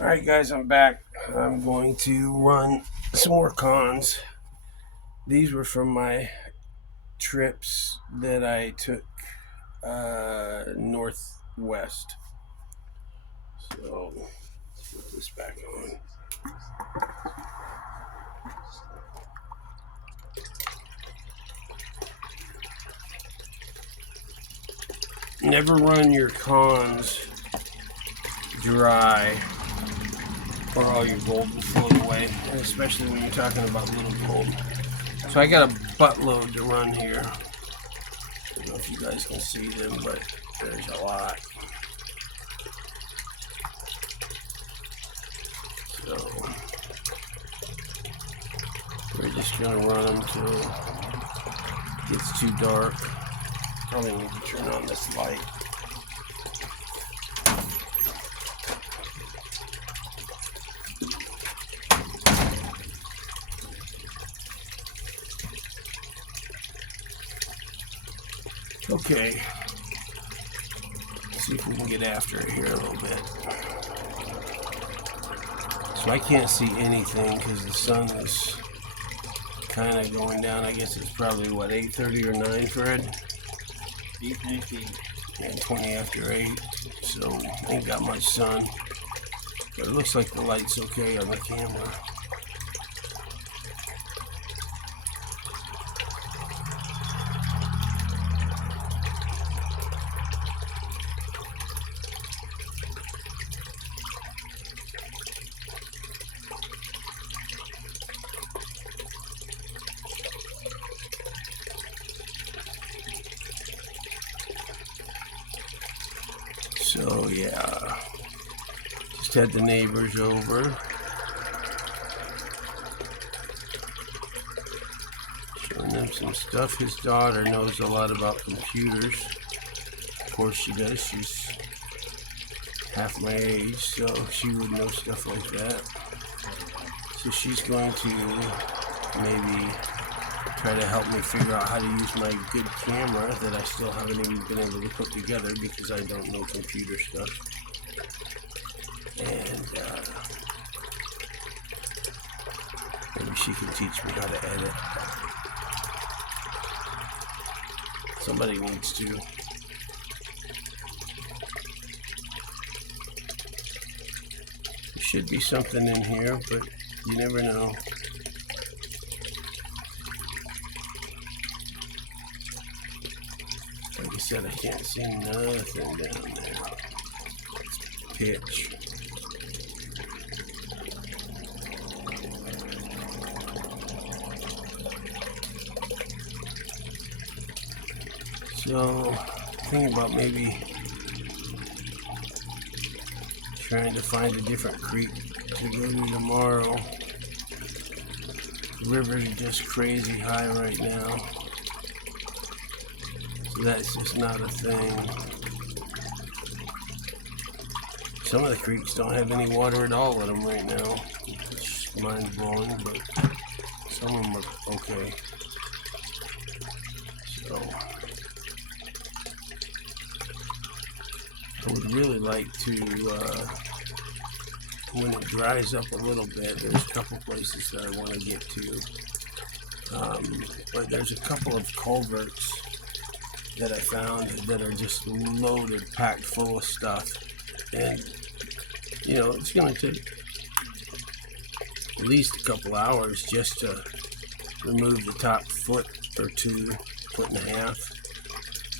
Alright guys, I'm back. I'm going to run some more cons. These were from my trips that I took northwest. So let's put this back on. Never run your cons dry or all your gold will float away, and especially when you're talking about little gold. So I got a buttload to run here. I don't know if you guys can see them, but there's a lot. So we're just gonna run them till it gets too dark. Probably need to turn on this light. Okay, let's see if we can get after it here a little bit. So I can't see anything because the sun is kind of going down. I guess it's probably what, 8:30 or 9, Fred? 8:19. Yeah, 20 after 8. So ain't got much sun, but it looks like the light's okay on the camera. So yeah, just had the neighbors over, showing them some stuff. His daughter knows a lot about computers. Of course she does. She's half my age, so she would know stuff like that. So she's going to maybe try to help me figure out how to use my good camera that I still haven't even been able to put together because I don't know computer stuff. And maybe she can teach me how to edit. Somebody needs to. There should be something in here, but you never know. Like I said, I can't see nothing down there. Pitch. So, thinking about maybe trying to find a different creek to go to tomorrow. The river's just crazy high right now. So that's just not a thing. Some of the creeks don't have any water at all in them right now. It's mind blowing, but some of them are okay. So I would really like to, when it dries up a little bit, there's a couple places that I want to get to. But there's a couple of culverts that I found that are just loaded, packed full of stuff. And, you know, it's going to take at least a couple hours just to remove the top foot or two, foot and a half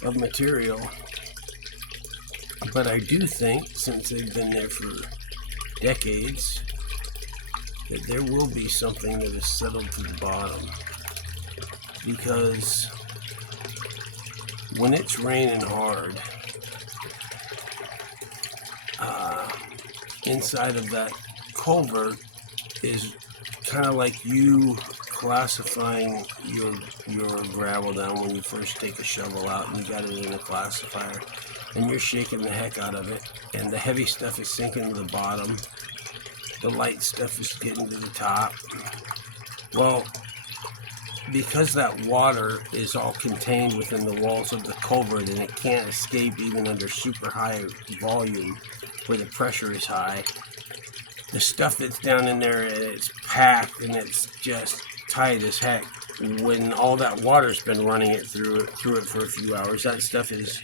of material. But I do think, since they've been there for decades, that there will be something that is settled to the bottom. Because when it's raining hard, inside of that culvert is kind of like you classifying your gravel down when you first take a shovel out and you got it in a classifier, and you're shaking the heck out of it, and the heavy stuff is sinking to the bottom, the light stuff is getting to the top. Well, because that water is all contained within the walls of the culvert and it can't escape even under super high volume where the pressure is high, the stuff that's down in there, it's packed and it's just tight as heck. When all that water's been running it through it for a few hours, that stuff is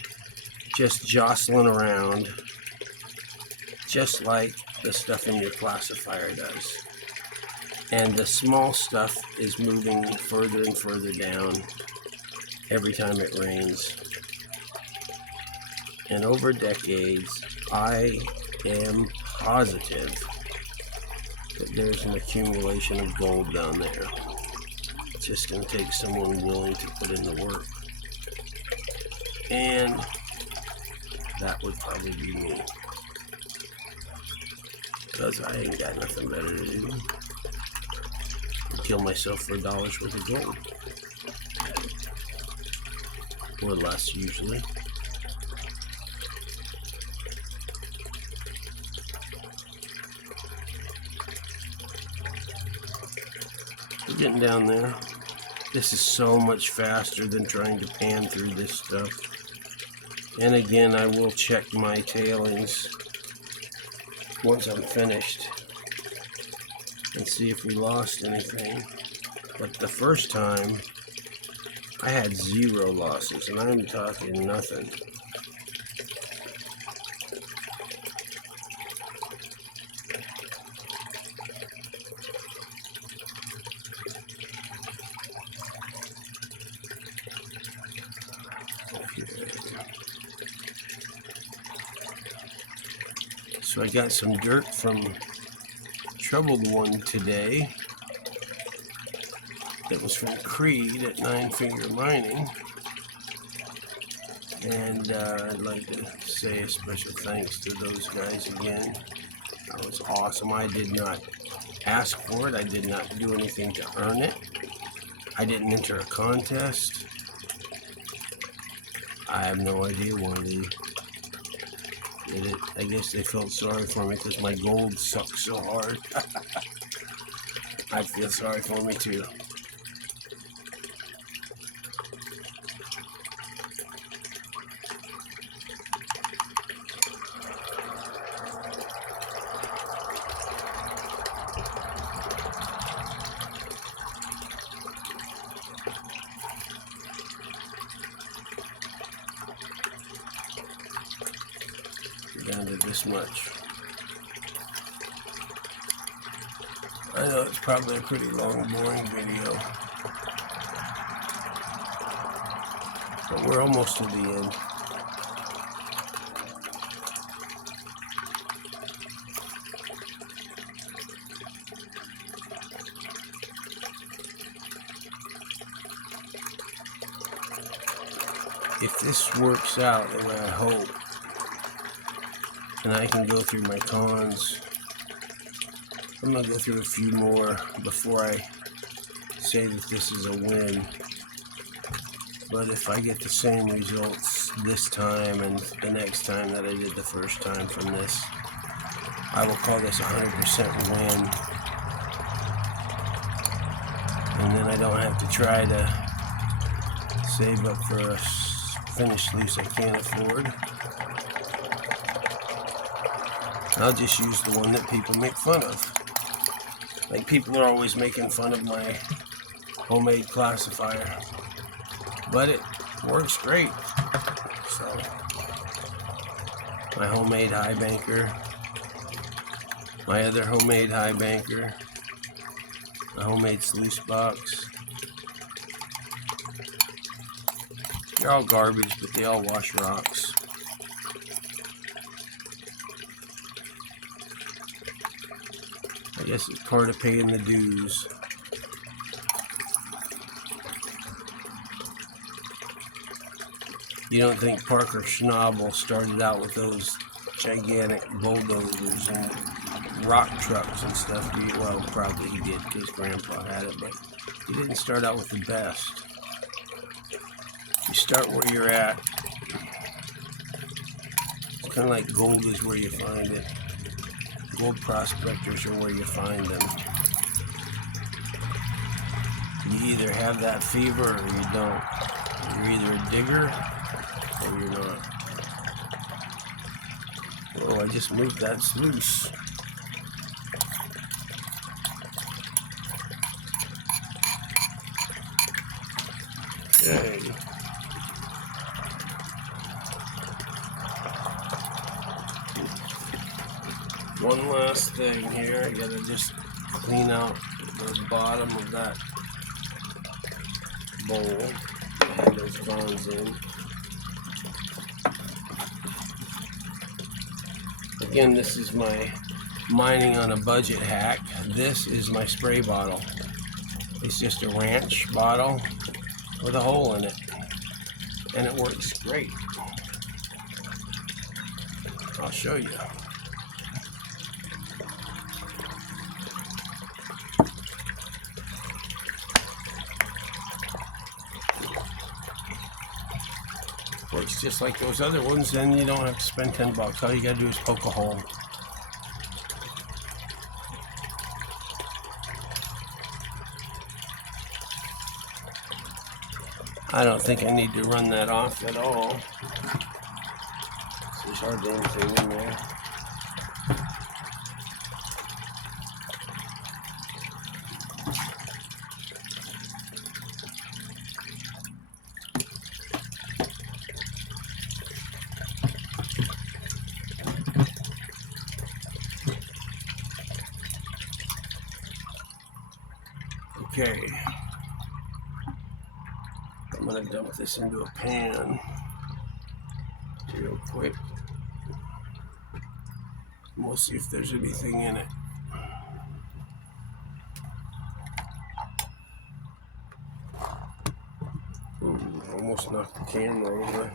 just jostling around, just like the stuff in your classifier does. And the small stuff is moving further and further down every time it rains. And over decades, I am positive that there's an accumulation of gold down there. It's just going to take someone willing to put in the work. And that would probably be me. Because I ain't got nothing better to do. Kill myself for $1 worth of gold. Or less, usually. We're getting down there. This is so much faster than trying to pan through this stuff. And again, I will check my tailings once I'm finished and see if we lost anything. But the first time, I had 0 losses, and I'm talking nothing. So I got some dirt from Troubled One today. That was from Creed at 9 Finger Mining. And I'd like to say a special thanks to those guys again. That was awesome. I did not ask for it. I did not do anything to earn it. I didn't enter a contest. I have no idea why they did it. I guess they felt sorry for me because my gold sucks so hard. I feel sorry for me too. Down to this much. I know it's probably a pretty long, boring video, but we're almost to the end. If this works out the way I hope, and I can go through my cons, I'm going to go through a few more before I say that this is a win. But if I get the same results this time and the next time that I did the first time from this, I will call this a 100% win. And then I don't have to try to save up for a finished lease I can't afford. I'll just use the one that people make fun of. Like, people are always making fun of my homemade classifier. But it works great. So, my homemade high banker, my other homemade high banker, my homemade sluice box. They're all garbage, but they all wash rocks. I guess it's part of paying the dues. You don't think Parker Schnabel started out with those gigantic bulldozers and rock trucks and stuff, do you? Well, probably he did because Grandpa had it, but he didn't start out with the best. You start where you're at. It's kind of like gold is where you find it. Gold prospectors are where you find them. You either have that fever or you don't. You're either a digger or you're not. Oh, I just moved that sluice. Okay. One last thing here. I gotta just clean out the bottom of that bowl that had those bonds in. Again, this is my mining on a budget hack. This is my spray bottle. It's just a ranch bottle with a hole in it, and it works great. I'll show you. Works just like those other ones, then you don't have to spend $10. All you gotta do is poke a hole. I don't think I need to run that off at all. There's hardly anything in there. Okay. I'm gonna dump this into a pan real quick. And we'll see if there's anything in it. Ooh, almost knocked the camera over.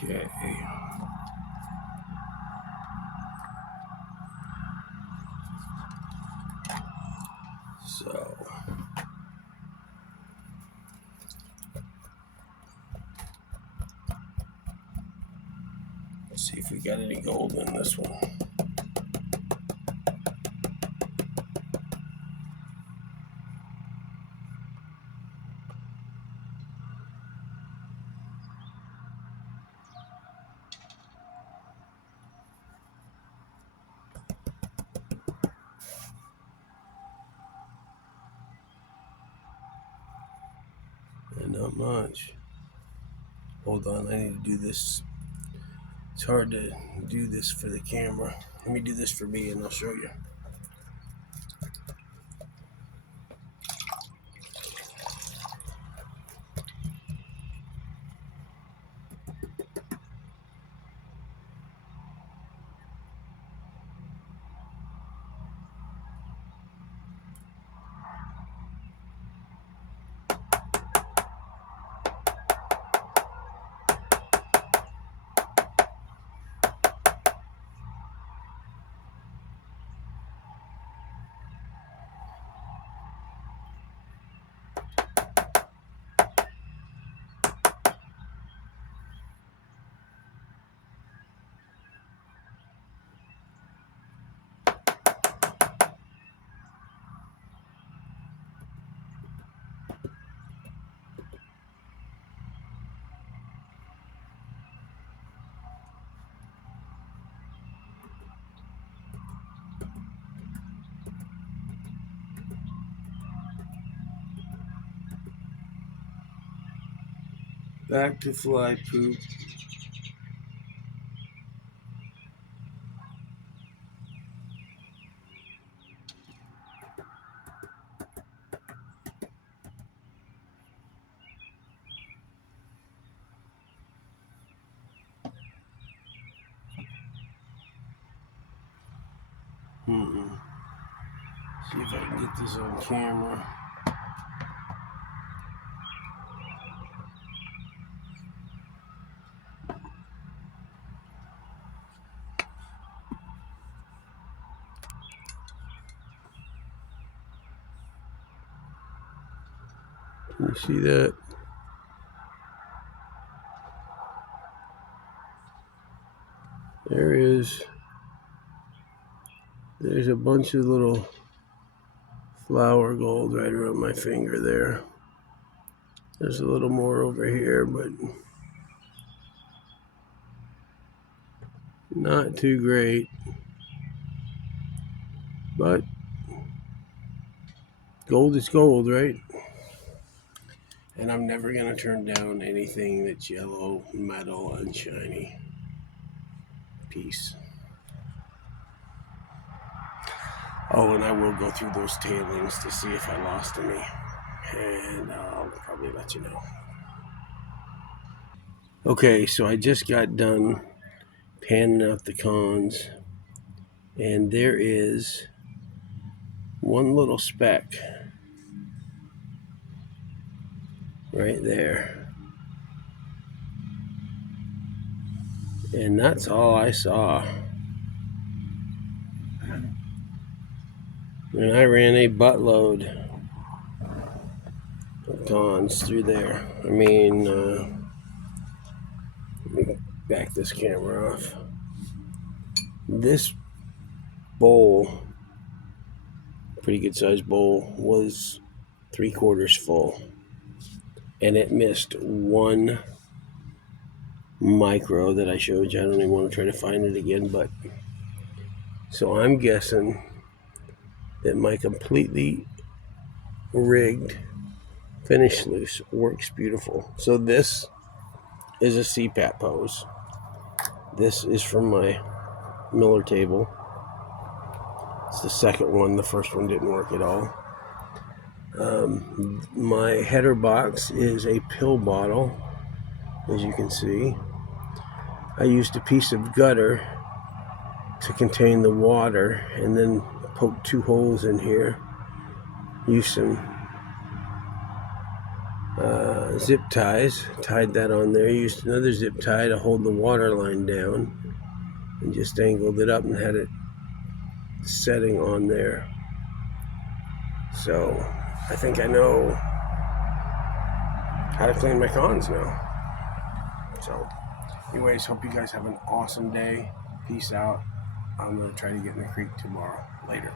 Okay. So let's see if we got any gold in this one. Not much. Hold on, I need to do this. It's hard to do this for the camera. Let me do this for me and I'll show you. Back to fly poop. See if I can get this on camera. You see that? There is. There's a bunch of little flower gold right around my finger there. There's a little more over here, but not too great. But gold is gold, right? And I'm never going to turn down anything that's yellow, metal, and shiny. Peace. Oh, and I will go through those tailings to see if I lost any. And I'll probably let you know. Okay, so I just got done panning out the cons. And there is one little speck right there. And that's all I saw. And I ran a buttload of cons through there. I mean, let me back this camera off. This bowl, pretty good sized bowl, was 3/4 full. And it missed one micro that I showed you. I don't even want to try to find it again, but so I'm guessing that my completely rigged finish loose works beautiful. So this is a CPAP pose. This is from my Miller table. It's the second one. The first one didn't work at all. My header box is a pill bottle, as you can see. I used a piece of gutter to contain the water and then poked 2 holes in here. Used some zip ties, tied that on there. Used another zip tie to hold the water line down and just angled it up and had it setting on there. So I think I know how to clean my cons now. So anyways, hope you guys have an awesome day. Peace out. I'm going to try to get in the creek tomorrow. Later.